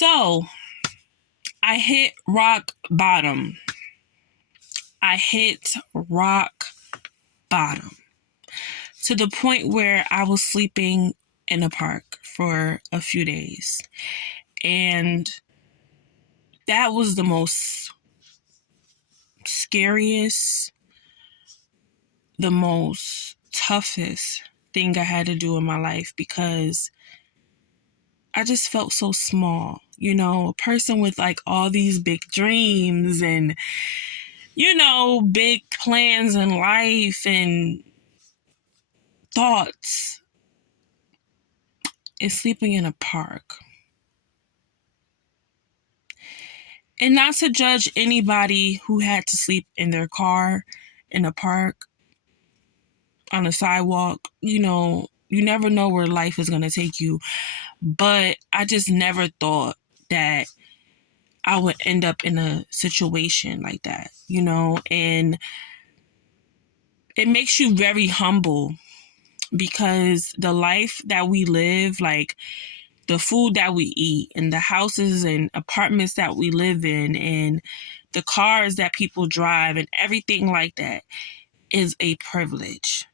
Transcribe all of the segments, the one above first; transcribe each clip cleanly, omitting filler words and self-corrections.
So I hit rock bottom. I hit rock bottom to the point where I was sleeping in a park for a few days. And that was the most scariest, the most toughest thing I had to do in my life because I just felt so small. You know, a person with like all these big dreams and, you know, big plans in life and thoughts is sleeping in a park. And not to judge anybody who had to sleep in their car in a park, on a sidewalk. You know, you never know where life is going to take you. But I just never thought that I would end up in a situation like that, you know, and it makes you very humble because the life that we live, like the food that we eat and the houses and apartments that we live in and the cars that people drive and everything like that is a privilege.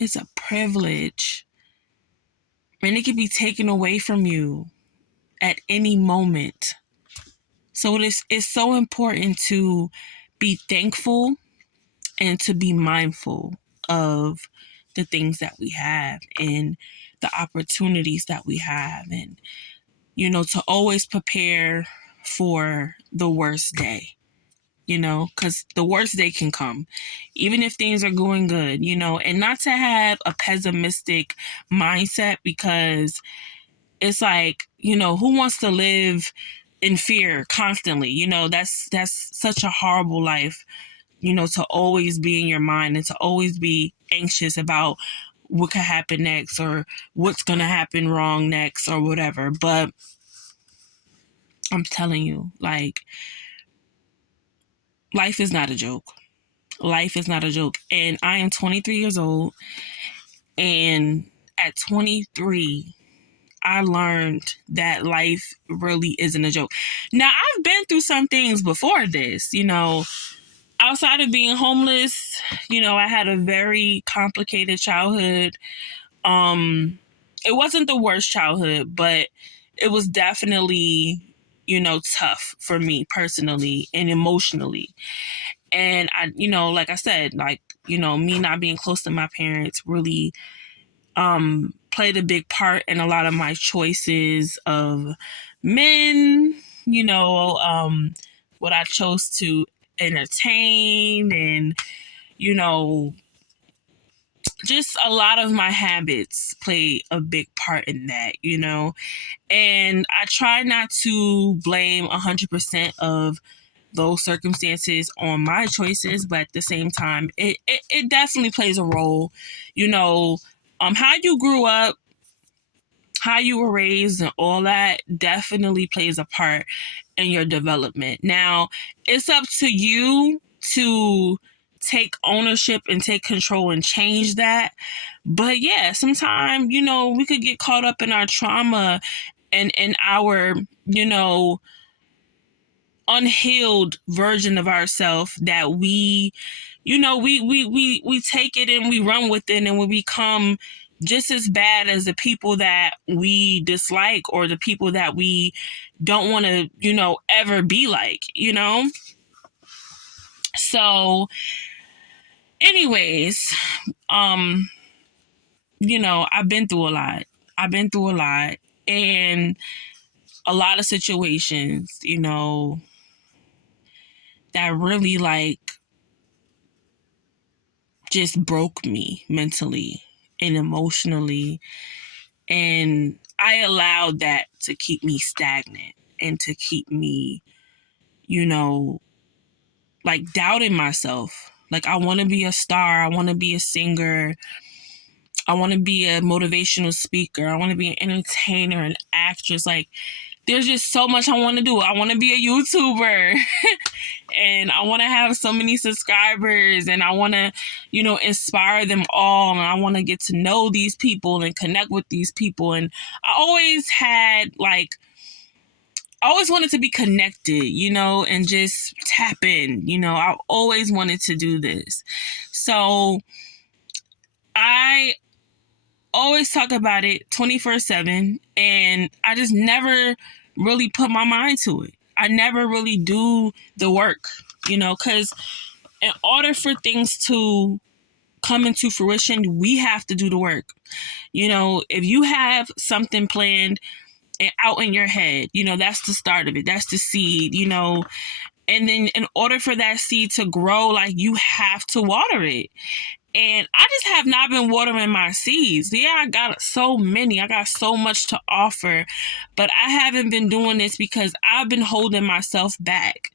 It's a privilege. And it can be taken away from you at any moment. So it's so important to be thankful and to be mindful of the things that we have and the opportunities that we have, and, you know, to always prepare for the worst day, you know, because the worst day can come, even if things are going good, you know, and not to have a pessimistic mindset because it's like, you know, who wants to live in fear constantly? You know, that's such a horrible life, you know, to always be in your mind and to always be anxious about what could happen next or what's going to happen wrong next or whatever. But I'm telling you, like, life is not a joke. Life is not a joke. And I am 23 years old. And at 23, I learned that life really isn't a joke. Now, I've been through some things before this, you know, outside of being homeless. You know, I had a very complicated childhood. It wasn't the worst childhood, but it was definitely, you know, tough for me personally and emotionally. And I, you know, like I said, like, you know, me not being close to my parents really played a big part in a lot of my choices of men, you know, what I chose to entertain and, you know, just a lot of my habits play a big part in that, you know, and I try not to blame 100% of those circumstances on my choices, but at the same time, it definitely plays a role, you know, how you grew up, how you were raised and all that definitely plays a part in your development. Now, it's up to you to take ownership and take control and change that. But yeah, sometimes, you know, we could get caught up in our trauma and in our, you know, unhealed version of ourselves that we, you know, we take it and we run with it and we become just as bad as the people that we dislike or the people that we don't want to, you know, ever be like, you know? So anyways, you know, I've been through a lot. And a lot of situations, you know, that really like just broke me mentally and emotionally. And I allowed that to keep me stagnant and to keep me, you know, like doubting myself. Like, I want to be a star. I want to be a singer. I want to be a motivational speaker. I want to be an entertainer, an actress. Like, there's just so much I want to do. I want to be a YouTuber and I want to have so many subscribers and I want to, you know, inspire them all. And I want to get to know these people and connect with these people. And I always had like I always wanted to be connected, and just tap in. I always wanted to do this. So I always talk about it 24/7, and I just never really put my mind to it. I never really do the work, because in order for things to come into fruition, we have to do the work. If you have something planned and out in your head, that's the start of it. That's the seed, and then in order for that seed to grow, like, you have to water it. And I just have not been watering my seeds. Yeah, I got so many. I got so much to offer, but I haven't been doing this because I've been holding myself back.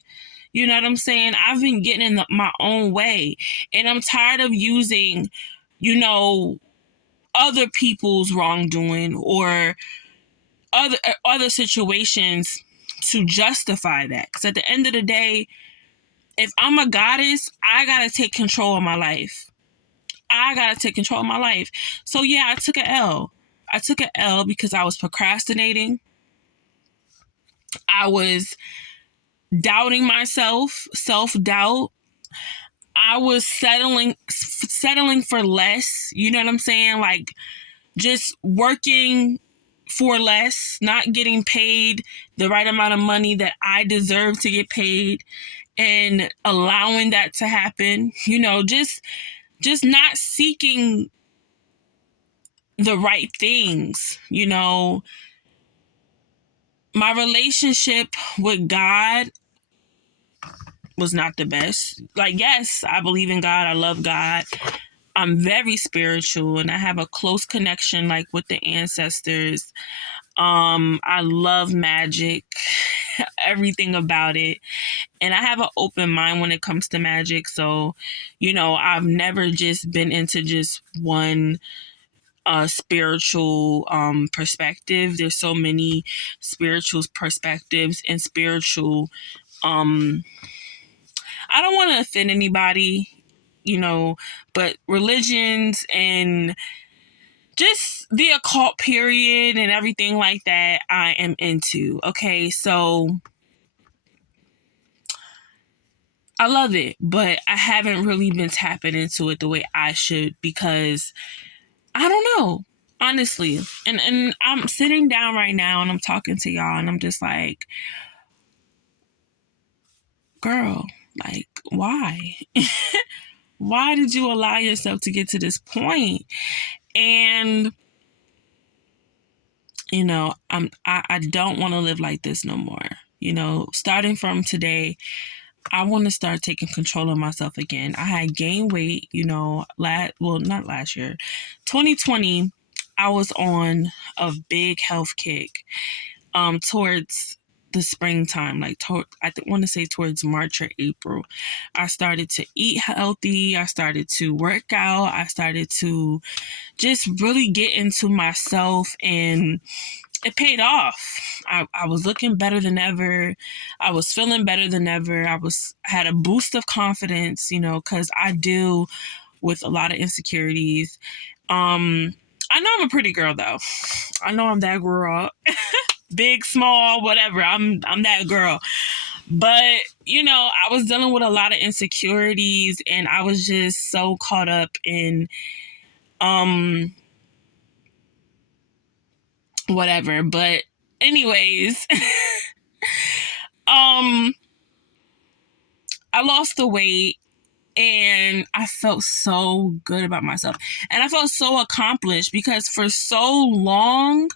You know what I'm saying? I've been getting in my own way, and I'm tired of using, other people's wrongdoing or other situations to justify that. Because at the end of the day, if I'm a goddess, I gotta take control of my life. So yeah, I took an L. I took an L because I was procrastinating. I was doubting myself, self-doubt. I was settling for less. You know what I'm saying? Like, just working for less, not getting paid the right amount of money that I deserve to get paid, and allowing that to happen. Just not seeking the right things. My relationship with God was not the best. Like, yes, I believe in God. I love God. I'm very spiritual, and I have a close connection, like, with the ancestors. I love magic, everything about it. And I have an open mind when it comes to magic. So, I've never just been into just one spiritual perspective. There's so many spiritual perspectives and spiritual I don't want to offend anybody, but religions and just the occult period and everything like that, I am into. Okay, so I love it, but I haven't really been tapping into it the way I should, because I don't know, honestly. And I'm sitting down right now and I'm talking to y'all, and I'm just like, girl, like, why? Why did you allow yourself to get to this point? And I don't want to live like this no more. Starting from today, I want to start taking control of myself again. I had gained weight, not last year, 2020. I was on a big health kick towards the springtime, like I want to say towards March or April. I started to eat healthy. I started to work out. I started to just really get into myself, and it paid off. I was looking better than ever. I was feeling better than ever. Had a boost of confidence, because I deal with a lot of insecurities. I know I'm a pretty girl, though. I know I'm that girl. Big, small, whatever. I'm that girl. But, I was dealing with a lot of insecurities, and I was just so caught up in whatever. But anyways, I lost the weight, and I felt so good about myself. And I felt so accomplished, because for so long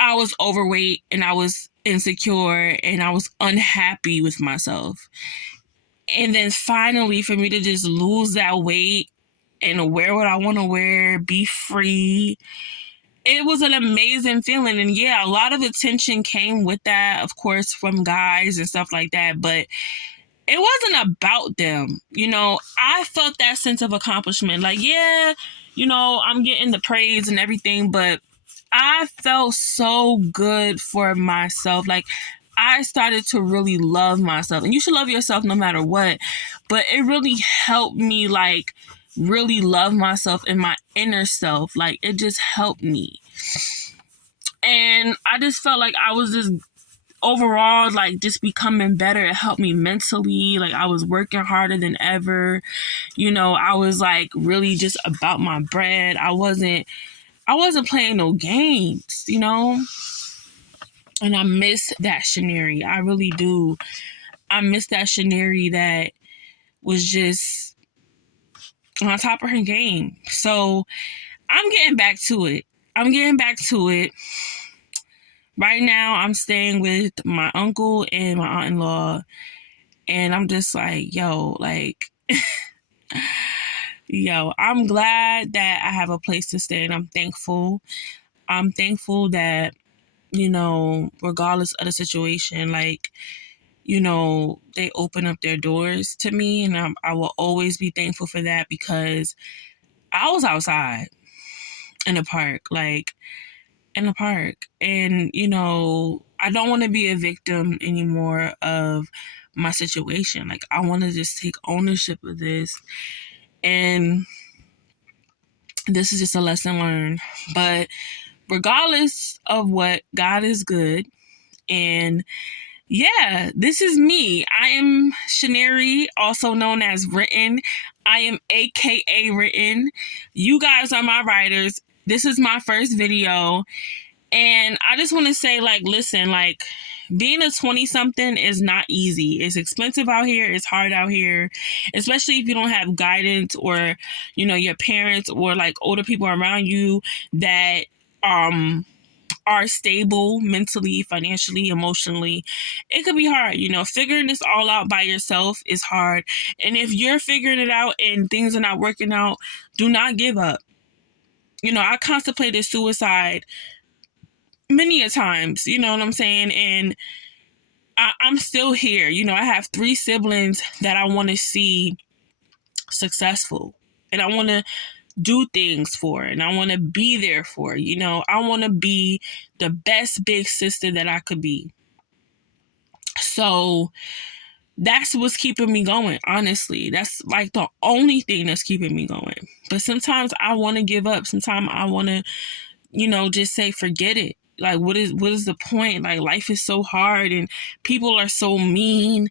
I was overweight and I was insecure and I was unhappy with myself. And then finally, for me to just lose that weight and wear what I want to wear, be free, it was an amazing feeling. And yeah, a lot of attention came with that, of course, from guys and stuff like that. But it wasn't about them. I felt that sense of accomplishment. Like, yeah, I'm getting the praise and everything, but I felt so good for myself. Like, I started to really love myself. And you should love yourself no matter what. But it really helped me, like, really love myself and my inner self. Like, it just helped me. And I just felt like I was this overall, like, just becoming better. It helped me mentally. Like, I was working harder than ever. I was like really just about my bread. I wasn't playing no games, And I miss that Shaneri. I really do. I miss that Shaneri that was just on top of her game. So I'm getting back to it. Right now, I'm staying with my uncle and my aunt-in-law. And I'm just like, I'm glad that I have a place to stay, and I'm thankful. I'm thankful that, regardless of the situation, they open up their doors to me, and I will always be thankful for that, because I was outside in the park, and, I don't want to be a victim anymore of my situation. Like, I want to just take ownership of this, and this is just a lesson learned. But regardless of what, God is good. And yeah, this is me. I am Shaneri, also known as Written. I am A.K.A. Written. You guys are my writers. This is my first video. And I just want to say, listen, being a 20-something is not easy. It's expensive out here. It's hard out here, especially if you don't have guidance or, your parents or older people around you that are stable mentally, financially, emotionally. It could be hard. Figuring this all out by yourself is hard. And if you're figuring it out and things are not working out, do not give up. I contemplated suicide many a times, you know what I'm saying? And I'm still here. I have 3 siblings that I want to see successful, and I want to do things for, and I want to be there for. I want to be the best big sister that I could be. So that's what's keeping me going, honestly. That's the only thing that's keeping me going. But sometimes I want to give up. Sometimes I want to, just say, forget it. What is the point? Life is so hard, and people are so mean,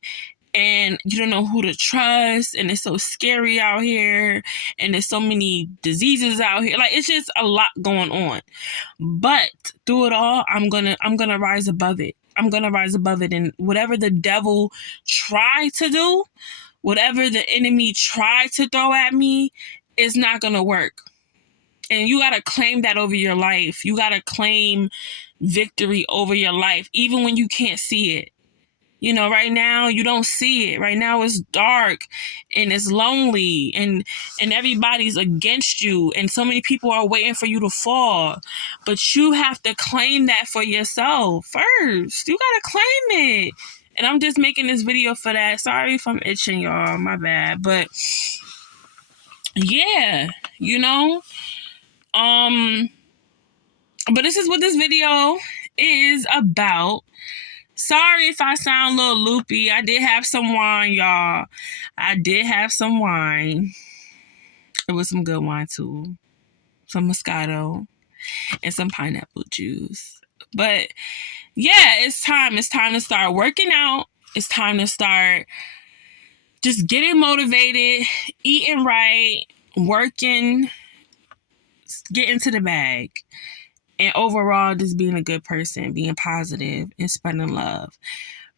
and you don't know who to trust, and it's so scary out here, and there's so many diseases out here. It's just a lot going on. But through it all, I'm gonna rise above it. I'm gonna rise above it, and whatever the devil tried to do, whatever the enemy tried to throw at me, is not gonna work. And you gotta claim that over your life. You gotta claim victory over your life, even when you can't see it. Right now you don't see it. Right now it's dark and it's lonely, and everybody's against you, and so many people are waiting for you to fall. But you have to claim that for yourself first. You gotta claim it. And I'm just making this video for that. Sorry if I'm itching, y'all. My bad. But yeah, but this is what this video is about. Sorry if I sound a little loopy. I did have some wine, y'all. I did have some wine. It was some good wine, too. Some Moscato and some pineapple juice. But yeah, it's time. It's time to start working out. It's time to start just getting motivated, eating right, working, getting to the bag. And overall, just being a good person, being positive, and spreading love.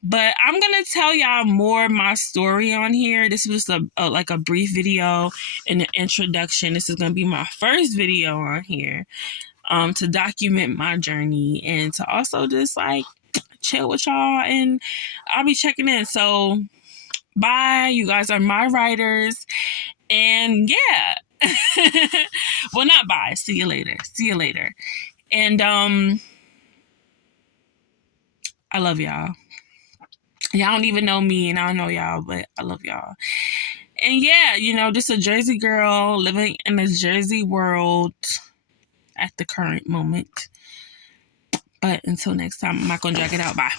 But I'm going to tell y'all more of my story on here. This was just a brief video and an introduction. This is going to be my first video on here to document my journey, and to also just chill with y'all, and I'll be checking in. So bye. You guys are my writers. And yeah. Well, not bye. See you later. And I love y'all. Y'all don't even know me, and I don't know y'all, but I love y'all. And yeah, just a Jersey girl living in a Jersey world at the current moment. But until next time, I'm not gonna drag it out. Bye.